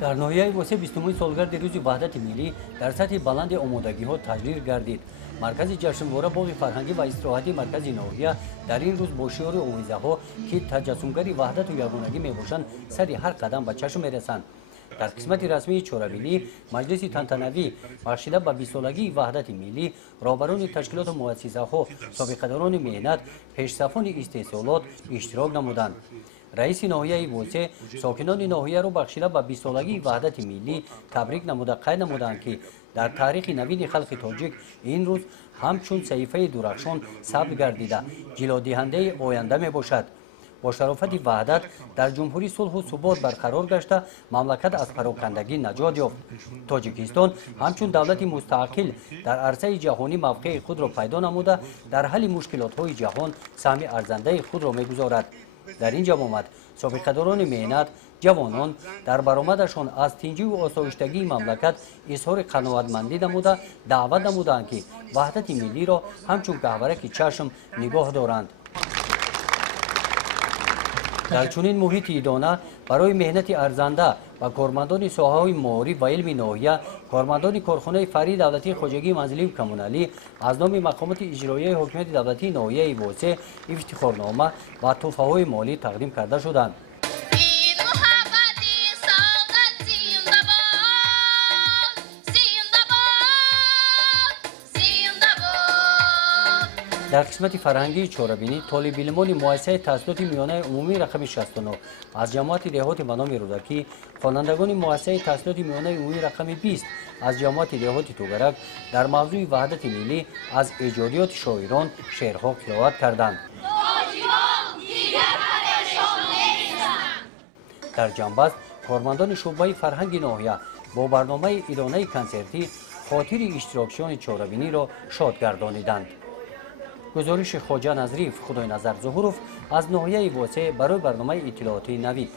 در ناحیه واسه 20مین سالگرد روز وحدت ملی در سطح بلند آمادگی‌ها تجلیل گردید. مرکز جشنواره باغ فرهنگی و استراحتی مرکز ناحیه در این روز با شعار آویزه‌ها که تجسمگری وحدت و یگانگی میباشند سر هر قدم به چشم میرسند. در قسمت رسمی چورابینی مجلس تنتنوی بخشیده به 20 سالگی وحدت ملی رهبران تشکیلات و مؤسسه‌ها سابقه‌داران مهنت پیشصفان استحصالات اشتراک نمودند. رئیس ناحیه واسه ساکنان ناحیه را بخشیده به 20 سالگی وحدت ملی تبریک نموده قید نمودند که در تاریخ نوین خلق تاجیک این روز همچون صحیفه درخشان ثبت گردیده جلودهنده آینده می باشد. با شرافت وحدت در جمهوری صلح و ثبات برقرار گشته مملکت از پراکندگی نجات یافت. تاجیکستان همچون دولت مستقل در عرصه جهانی موقع خود را پیدا نموده در حل مشکلات جهان سهم ارزنده خود را میگذارد. در این جماعت سابقه‌داران مهنت جوانان در برآمدشان از تنجی و آسایشتگی مملکت اظهار قناعتمندی نموده دعوت نمودند که وحدت ملی را همچون گهورک چشم نگاه دارند. در چنین محیط ایدانه برای مهنت ارزنده و کارمندان ساحه‌های معارف و علمی ناحیه کارمندان کارخانه فری دولتی خواجگی منزلی و کمونالی از نام مقامات اجرایی حکومت دولتی ناحیه واسه افتخارنامه و تحفه‌های مالی تقدیم کرده شدند. در قسمت فرهنگی چورابینی طالب علمان مؤسسه تحصیلات میانه عمومی رقم 69 از جماعت دهات به نام رودکی، خوانندگان مؤسسه تحصیلات میانه عمومی رقم 20 از جماعت دهات توگرک در موضوع وحدت ملی از ایجادیات شاعران شعرها تلاوت کردند. در جنبست کارمندان شعبه فرهنگ ناحیه با برنامه ایرانه کنسرتی خاطر اشتراکیان چورابینی را شاد گردانیدند. گزارش خواجه نظریف خدای نظر ظهورов از ناحیه واسه برای برنامه اطلاعاتی نوید.